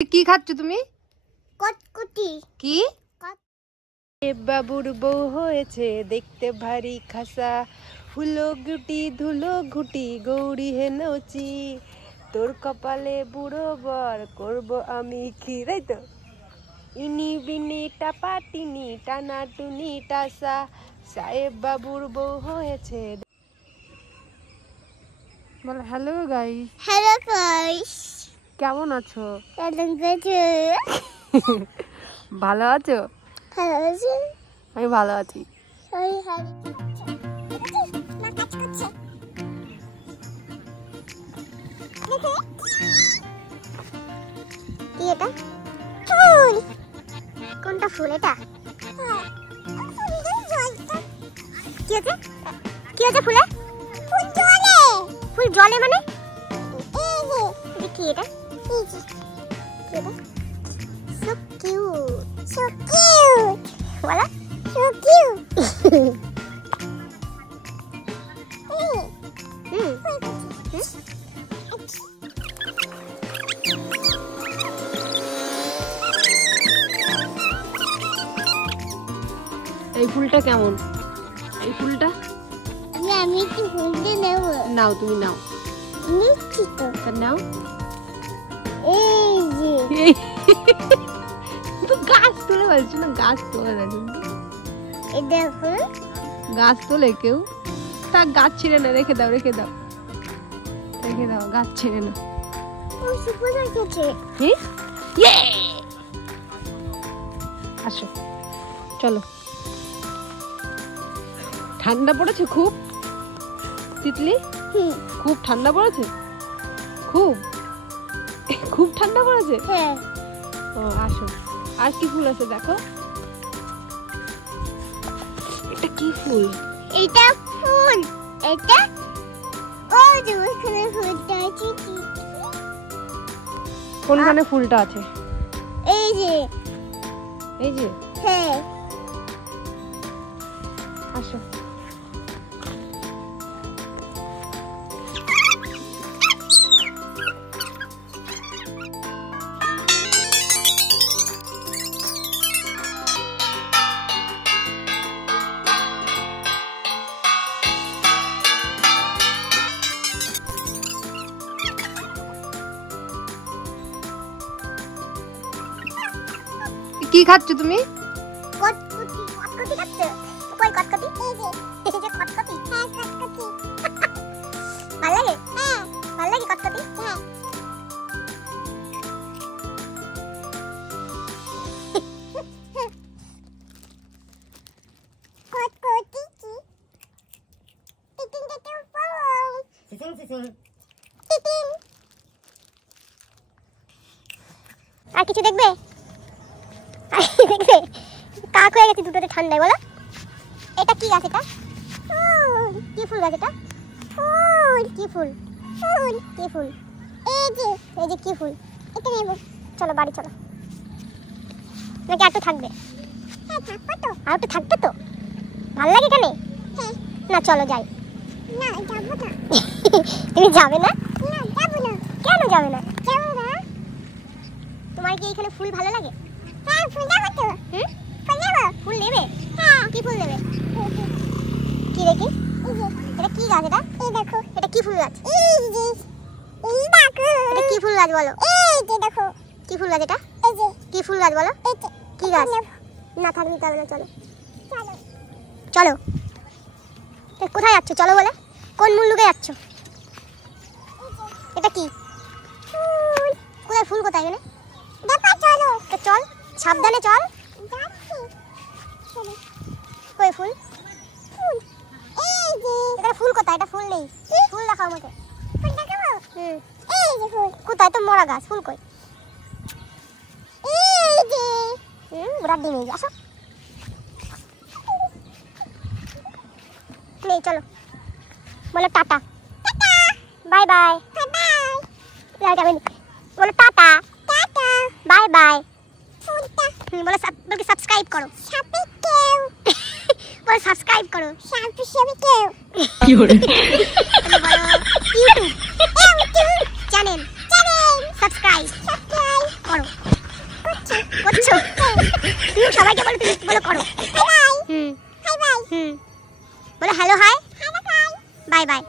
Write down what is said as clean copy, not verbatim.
কি খাচ্ছ তুমি? কটকটি। কি? বাবুর বউ হয়েছে দেখতে ভারী খাসা, ফুলো গুটি ধুলো ঘুটি গৌরী হে নচি, তোর কপালে বুড়ো বর করব আমি খিরাই তো, ইনি বিনি টাপা টিনি টানা টুনি টাসা, সাহেব বাবুর বউ হয়েছে। বলো হ্যালো গাইস। হ্যালো গাইস, কেমন আছো? কেমন আছো? ভালো আছো? ভালো আছো? আমি ভালো আছি। ওই হাই না কাজ করছে দেখো। কি এটা? ফুল। কোনটা ফুল এটা? কি আছে? কি আছে ফুলে? ফুল জলে। ফুল জলে মানে? এই যে এটা কি এটা? এই যে কি এটা? So cute. So cute. Voilà. So cute. এই ফুলটা কেমন? এই ফুলটা আমি কি ফুলটা নেব? নাও, তুমি নাও। নিচ্ছি তো। নাও। এই যে তো গাছ তোলে বলছো না, গাছ তোলে না। এই দেখো, গাছ তোলে কেউ? তা গাছ ছিঁড়ে না, রেখে দাও, রেখে দাও, রেখে দাও, গাছ ছিঁড়ে না। ও সুপুর আছে। কি? আসো, চলো। ঠান্ডা পড়েছে খুব? তিতলি, খুব ঠান্ডা পড়েছে? খুব খুব ঠান্ডা পড়েছে? হ্যাঁ। ও আসো। আর কি ফুল আছে দেখো? এটা কি ফুল? এটা ফুল। এটা ও যে ওখানে ফুলটা আছে। কোনখানে ফুলটা আছে? এই যে। এই যে? হ্যাঁ। আসো। কি খাচ্ছ তুমি? কটকটি। কটকটি খাচ্ছ? কই কটকটি? এই যে কটকটি। হ্যাঁ কটকটি। ভালো লাগে? হ্যাঁ ভালো লাগে কটকটি। হ্যাঁ। কটকটি কি? টিটিং টিটিং পং। টিটিং টিটিং। টিটিং। আর কিছু দেখবে? দেখবে কাক হয়ে গেছে দুটোতে ঠান্ডায়। বলো এটা কি গাছ? এটা কি ফুল গাছ? এটা ফুল। কি ফুল? ফুল। কি ফুল? এই যে কি ফুল? এটা নেব। চলো বাড়ি চলো। নাকি আর একটু থাকবে? হ্যাঁ থাকবে তো। আর একটু থাকবে তো? ভালো লাগে কেন? হ্যাঁ। না চলো যাই। না যাবো না। তুমি যাবে না? না যাবো না। কেন যাবে না? যাবো না। তোমার কি এখানে ফুল ভালো লাগে? হ্যাঁ ফুল নেবো তো। ফুল নেবো। ফুল নেবে? হ্যাঁ। কি ফুল নেবে? কি দেখি? এটা কি গাছ? এটা এই দেখো। এটা কি ফুল গাছ? এই যে এই দেখো। এটা কি ফুল গাছ বলো? এই যে দেখো। কি ফুল গাছ এটা? এই যে কি ফুল গাছ বলো? এই যে কি গাছ? না থাকলে তবে না। চলো চলো চলো। কোথায় যাচ্ছ? চলো বলে। কোন মুল্লুকে যাচ্ছ? এটা কি ফুল? কোথায় ফুল? কোথায় এখানে? দেখো চলো। চল সাবধানে চল। কই ফুল? ফুল এই যে। এটা ফুল কোথায়? এটা ফুল নেই। ফুল দেখাও আমাকে। ফুল দেখাবো? এই যে ফুল। কোথায়? তো মরা গাছ। ফুল কই? এই যে। ওরা ডিমে গিয়ে আসো। নেই চলো। বলো tata. Tata. Bye bye. Bye bye. বলো টাটা। টাটা। Bye bye. বলো সাবস্ক্রাইব করো। বলো সাবস্ক্রাইব করো। ইউটিউব চ্যানেল সাবস্ক্রাইব করো। তুমি সবাইকে বলো, তুমি বলো করো বাই বাই। বলো হ্যালো হাই বাই বাই।